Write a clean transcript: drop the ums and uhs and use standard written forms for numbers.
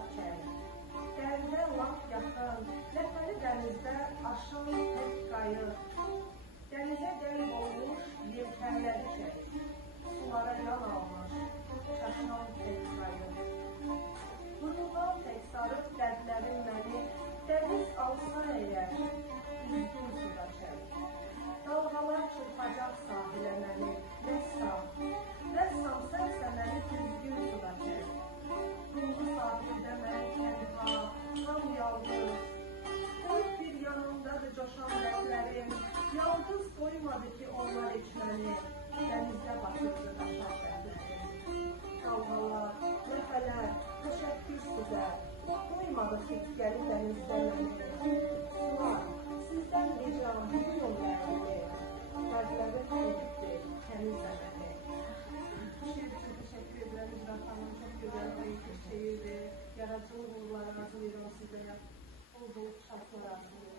daşaq çək. Dərdə lap yaxın, ləpəli dənizdə aşan tək qayıq. Dənizə qərib olmuş yelkənləri çək. Sulara yan almış, çaşan tək qayıq. Burulğan tək sarıb dərdlərim məni, dəniz alsa əgər, üzgün suda çək. Dalğalar çırpacaq sahilə məni, rəssam sənsə məni düzgün suda çək. Qumlu sahildə mən tənha, tam yalqız. Qoyub bir yanımdadır coşan dərdlərim, yalqız qoymadı ki onlar içməni, dənizdə batırdı daşaq dərdlərim. Dalğalar, ləpələr, təşəkkür sizə, qoymadı ki gəli dənizdə məni. Sular, sizdən ricam bilin dərdi, dərdlərim edibdir, təmizlə məni. Şiir üçün təşəkkür edirəm, İcra xanım, çox gözəl bir şeirdir. Yaradıcılıq uğurları arzulayıram sizə. Olduğu şartlar arzulayıram.